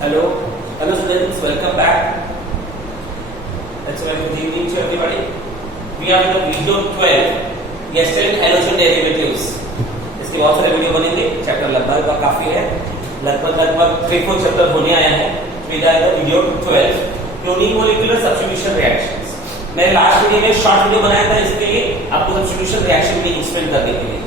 Hello, hello students, welcome back. Let's welcome good evening to everybody. We are in the video 12. Yesterday halogen derivatives. इसके बहुत सारे video बनेंगे. Chapter लगभग काफी है. लगभग 3-4 चैप्टर होने आया है. We are in the video 12. Unimolecular substitution reactions. मैंने लास्ट वीडियो में शॉर्ट वीडियो बनाया था इसके लिए आपको सबस्टिट्यूशन रिएक्शन भी एक्सप्लेन करने के लिए.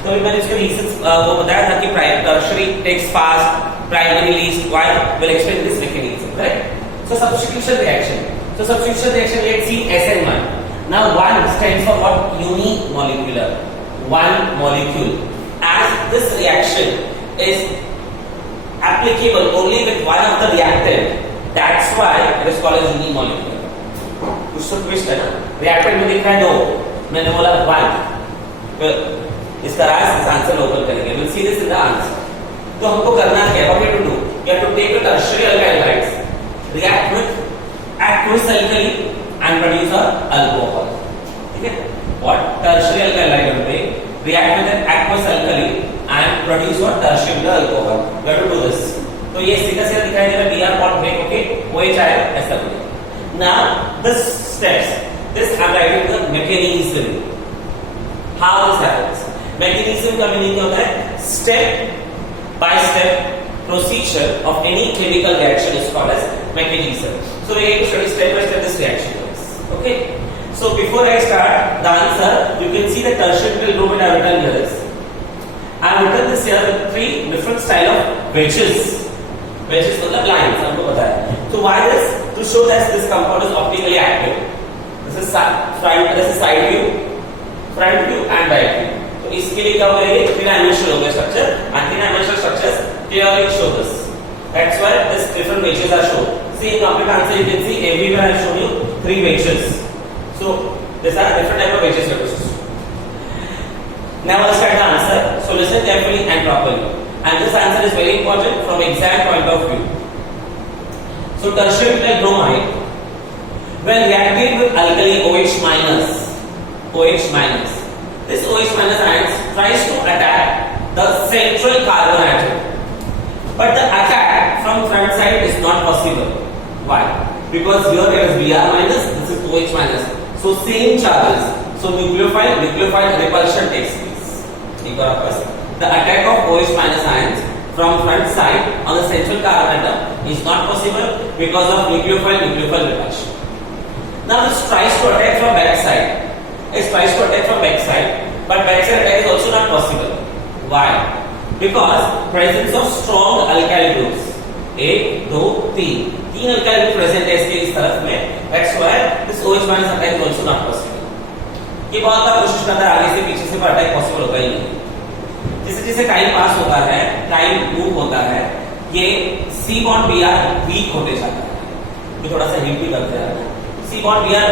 तो मैंने इसके रीजंस वो बताया था कि tertiary takes fast, primary least, why will explain this mechanism, correct? So substitution reaction. So substitution reaction, let's see SN1. Now one stands for what? Unimolecular. One molecule. As this reaction is applicable only with one of the reactant, that's why it is called as unimolecular. कुछ तो twist है ना. Reactant में लिखा है दो, मैंने बोला वन. इसका आंसर लोकल करेंगे. We'll see this in the answer. तो हमको करना क्या है? What we have to do? We have to take a tertiary alkyl halides, react with aqueous alkali and produce a alcohol. ठीक है? What? Tertiary alkyl halide में react with an aqueous alkali and produce what? Tertiary alcohol. We have to do this. तो ये सीधा सीधा दिखाई दे रहा है. Br bond break, okay? OH आया ऐसा बोले. Now this steps. This I'm writing the mechanism. How this happens? Mechanism का मीनिंग क्या होता है? Step by step procedure of any chemical reaction is called as mechanism. So we are going to study step by step this reaction. Okay. So before I start the answer, you can see the tertiary bromide I have written here is. I have written this here with 3 different style of wedges. Wedges मतलब lines हमको पता है. So why this? To show that this compound is optically active. This is side view, front view and back view. तो इसके लिए क्या होगा? ये 3 dimensional होगा structure. And 3 dimensional structures clearly show this. That's why this different wedges are shown. See in complete answer you can see everywhere I have shown you 3 wedges. So these are different type of wedges you have to see. Now let's start the answer. So listen carefully and properly. And this answer is very important from exam point of view. So tertiary methyl bromide when reacted with alkali OH minus, this OH minus ions tries to attack the central carbon atom, but the attack from front side is not possible. Why? Because here there is Br minus, this is OH minus, so same charges, so nucleophile repulsion takes place. The attack of OH minus ions from front side on the central carbon atom is not possible because of nucleophile repulsion. Now this tries to attack from back side. It tries to attack from back side, but back side attack is also not possible. Why? Because presence of strong alkyl groups. 1, 2, 3. 3 alkyl group present है इसके इस तरफ में. That's why this OH minus attack is also not possible. ये बहुत बार कोशिश करता है आगे से पीछे से पर अटैक पॉसिबल होगा ही नहीं. जैसे जैसे टाइम पास होता है, टाइम मूव होता है, ये C bond Br वीक होते जाता है. ये थोड़ा सा हिंट भी करते हैं. C bond Br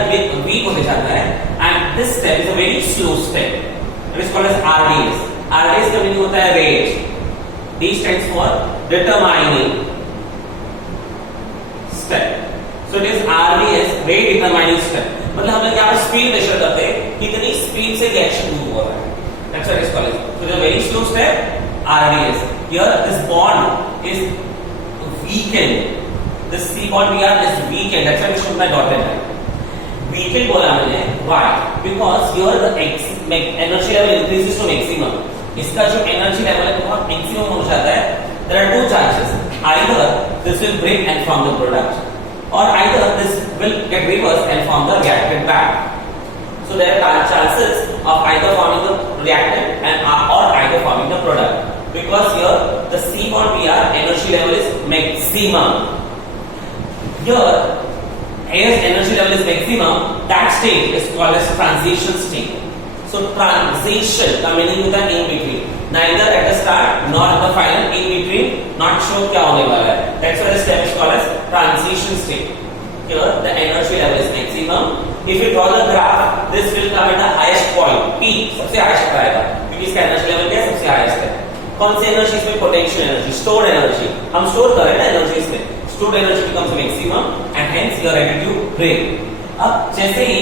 वीक होते जाता है, and this step is a very slow step. It is called as RDS. RDS का मीनिंग होता है rate. D stands for determining step. So it is RDS, rate determining step. मतलब हम लोग यहाँ पर स्पीड मेजर करते हैं, कितनी स्पीड से रिएक्शन मूव हो रहा है. That's what it is called. So it is a very slow step, RDS. Here this bond is weakened. This C bond Br is weakened. That's why we should my dotted line. Weakened बोला मैंने. Why? Because here the energy level increases to maximum. इसका जो energy level है बहुत maximum हो जाता है. There are 2 chances. Either this will break and form the product, or either this will get reversed and form the reactant back. So there are chances of either forming the reactant and or either forming the product. Because here the C bond Br energy level is maximum. Here as energy level is maximum, that state is called as transition state. So transition का meaning होता है in between. Neither at the start nor at the final, in between, not sure क्या होने वाला है. That's why the step is called as transition state. Here the energy level is maximum. If you draw the graph, this will come at the highest point. P सबसे highest आएगा क्योंकि इसका energy level क्या है? सबसे highest है. कौन सी energy इसमें? Potential energy, stored energy. हम स्टोर कर रहे हैं ना एनर्जी इसमें. Stored energy becomes maximum and hence you are ready to break. अब जैसे ही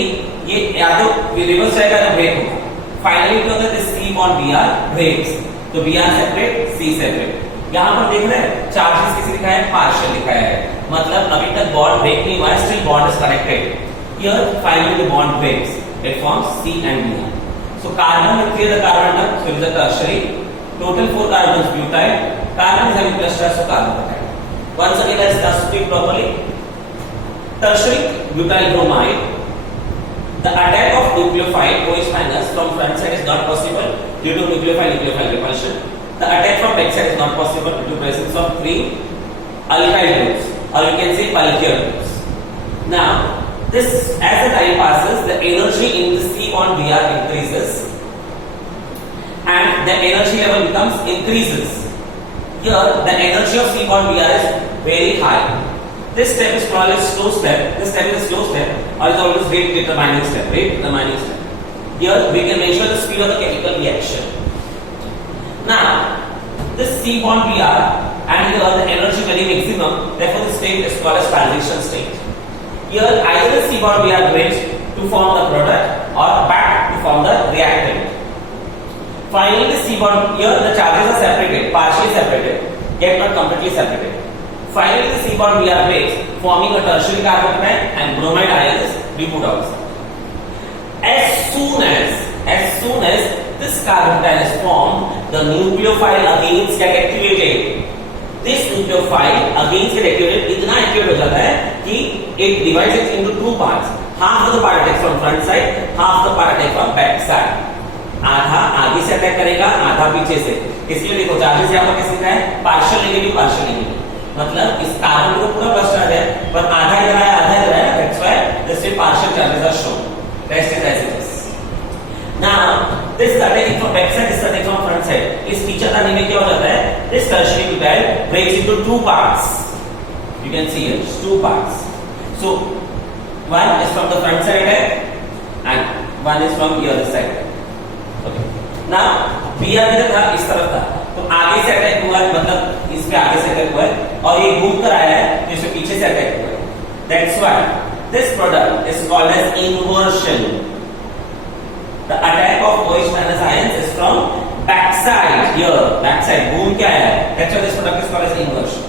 ये या तो रिवर्स जाएगा तो ब्रेक होगा. फाइनली क्या होता है? This C bond Br breaks. तो Br सेपरेट, C सेपरेट. यहाँ पर देख रहे हैं चार्जेस किसी लिखा है पार्शियल दिखाया है, मतलब अभी तक बॉन्ड ब्रेक नहीं हुआ है, still bond is connected. Here finally the bond breaks, it forms C and Br. So carbon will clear the carbon atom, so it is a tertiary. Total 4 carbons butyl, carbon is having plus charge, so carbon cation. Once again let's classify properly. Tertiary butyl bromide. The attack of nucleophile OH minus from front side is not possible due to nucleophile repulsion. The attack from back side is not possible due to presence of 3 alkyl groups, or you can say alkyl groups. Now, this as the time passes, the energy in the C bond Br increases, and the energy level becomes increases. Here, the energy of C bond Br is very high. This step is called a slow step. This step is a slow step, or is always rate determining step. Rate determining step. Here we can measure the speed of the chemical reaction. Now, this C bond Br and here the energy very maximum. Therefore, this state is called as transition state. Here, either the C bond Br breaks to form the product or back to form the reactant. Finally, the C bond here the charges are separated, partially separated, yet not completely separated. Finally, the C bond Br breaks, forming a tertiary carbon cation and bromide ion is removed outside. As soon as this carbon cation is formed, the nucleophile again get activated. This nucleophile again get activated. इतना activate हो जाता है कि it divides it into 2 parts. Half of the part attacks from front side, half the part attacks from back side. आधा आगे से attack करेगा, आधा पीछे से. इसलिए देखो चार्जेस यहाँ पर कैसे है, पार्शियल नेगेटिव. मतलब इस कार्बन को पूरा प्लस चार्ज है, पर आधा इधर आया आधा इधर आया. That's why this partial charges are shown. Rest is as it is. Now this is attacking from back side, this is attacking from front side. इस पीछे आने में क्या हो जाता है? This tertiary butyl breaks into 2 parts. You can see it, 2 parts. So one is from the front side and one is from the other side. Okay. Now Br इधर था, इस तरफ था, तो आगे से अटैक हुआ है, मतलब इस पे आगे से अटैक हुआ है, और ये घूम कर आया है तो इसके पीछे से अटैक हुआ है. That's why this product is called as inversion. The attack of OH minus ions is from backside. Here, backside, घूम के आया है. That's why this product is called as inversion.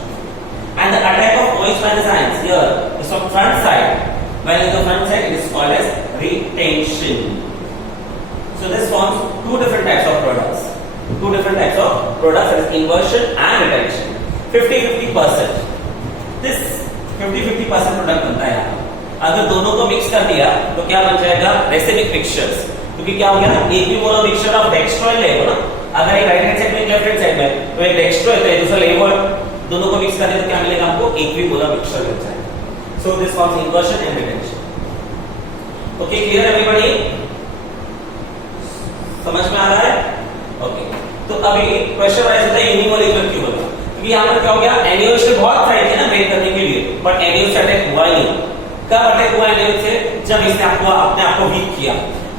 And the attack of OH minus ions here is from front side. While in the front side, it is called as retention. So this forms 2 different types of products. 2 different types of products, that is inversion and retention. 50-50%. This 50-50% product बनता है. अगर दोनों को mix कर दिया तो क्या बन जाएगा? Racemic mixtures. क्योंकि क्या हो गया ना, एक भी बोलो मिक्सचर ऑफ डेक्स्ट्रॉयल ले ना, अगर एक राइट हैंड साइड में एक लेफ्ट हैंड साइड में, तो एक डेक्स्ट्रॉयल तो एक दूसरा लेवल, दोनों को मिक्स कर दे तो क्या मिलेगा हमको? एक भी बोला मिक्सचर मिल जाएगा. So this forms inversion and retention. Okay, clear everybody? समझ में आ रहा है? ओके. तो अभी क्वेश्चन राइज होता है यूनिमोलिकुलर क्यों होता है? क्योंकि यहाँ पर क्या हो गया, एनियोस से बहुत ट्राई किया ना ब्रेक करने के लिए, बट एनियोस से अटैक हुआ ही नहीं. कब अटैक हुआ एनियोस से? जब इसने आपको अपने आप को वीक किया.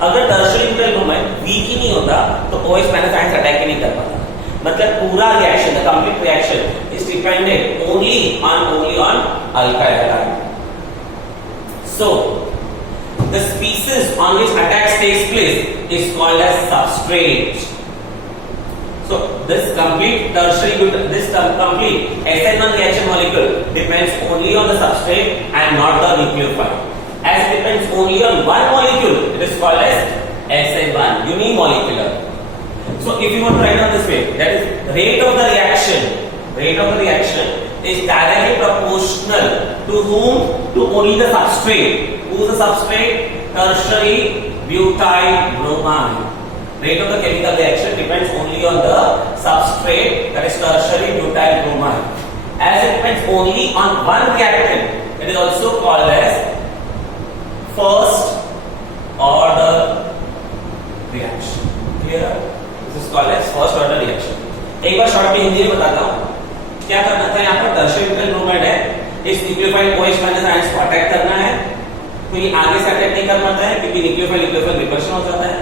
अगर टर्शियरी बुटाइल ब्रोमाइड वीक ही नहीं होता तो OH माइनस आयंस अटैक ही नहीं कर पाता. मतलब पूरा reaction, the complete reaction is dependent only on alkyl hydride. So the species on which attacks takes place is called as substrate. So this complete SN1 reaction molecule depends only on the substrate and not the nucleophile. As it depends only on one molecule, it is called as SN1 unimolecular. So if you want to write down this way, that is rate of the reaction is directly proportional to whom? To only the substrate. Who is the substrate? Tertiary butyl bromide. Rate of the chemical reaction depends only on the substrate, that is tertiary butyl bromide. As it depends only on one reactant, it is also called as first order reaction. Clear? This is called as first order reaction. एक बार short में हिंदी में बताता हूँ. क्या करना था, यहाँ पर टर्शियरी बुटाइल ब्रोमाइड है, इस न्यूक्लियोफाइल OH माइनस आयंस को अटैक करना है. तो ये आगे से अटैक नहीं कर पाता है क्योंकि न्यूक्लियोफाइल रिपल्शन हो जाता है.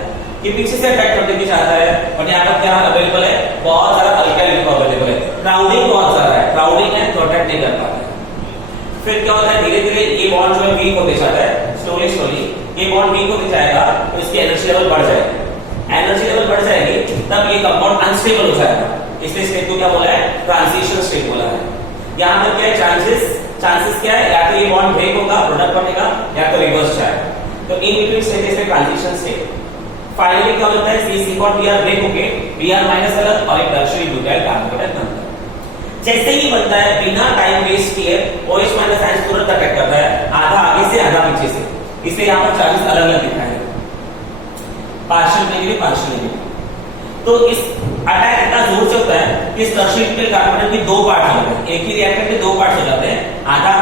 ये पीछे से अटैक करने की चाहता है, और यहाँ पर क्या अवेलेबल है? बहुत सारा अल्काइल ग्रुप अवेलेबल है. क्राउडिंग बहुत सारा है, क्राउडिंग है तो अटैक नहीं कर पाता है. फिर क्या होता है, धीरे धीरे ये बॉन्ड जो है वीक होते जाता है. स्लोली ये बॉन्ड वीक होते जाएगा तो इसकी एनर्जी लेवल बढ़ जाएगी. एनर्जी लेवल बढ़ जाएगी तब ये कंपाउंड अनस्टेबल हो जाएगा. इसलिए स्टेट को क्या बोला है? ट्रांजिशन स्टेट बोला है. यहाँ पर क्या है चांसेस क्या है, या तो ये बॉन्ड ब्रेक होगा, प्रोडक्ट बनेगा, या तो रिवर्स जाएगा। तो इन बिटवीन स्टेजेस में ट्रांजिशन स्टेट फाइनली क्या होता है, सी और Br ब्रेक होके Br माइनस अलग और एक टर्शियरी ब्यूटाइल कार्बोनेट बनता है। जैसे ही बनता है बिना टाइम वेस्ट किए OH माइनस आयंस तुरंत अटैक करता है, आधा आगे से आधा पीछे से, इसलिए यहाँ पर चार्जेस अलग अलग दिखाए हैं, पार्शियल नेगेटिव पार्शियल नेगेटिव। तो इस अटैक इतना जोर से होता है कि इस टर्शियरी कार्बोनेट के दो पार्ट होते हैं, एक ही रिएक्टर में दो पार्ट हो जाते हैं, आधा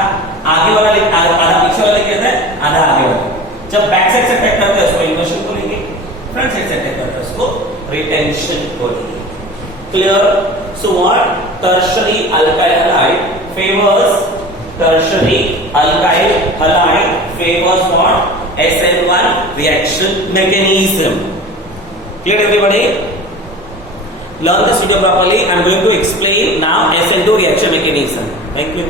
आगे वाला आधा पीछे वाला लेके आता है, आधा आगे वाला। जब बैक साइड से अटैक करता है उसको इन्वर्शन को लेंगे, फ्रंट साइड से अटैक करता है उसको रिटेंशन को लेंगे। Clear? So what tertiary alkyl halide favors what? SN1 reaction mechanism. Clear everybody? Learn this video properly. I am going to explain now SN2 reaction mechanism. Thank you.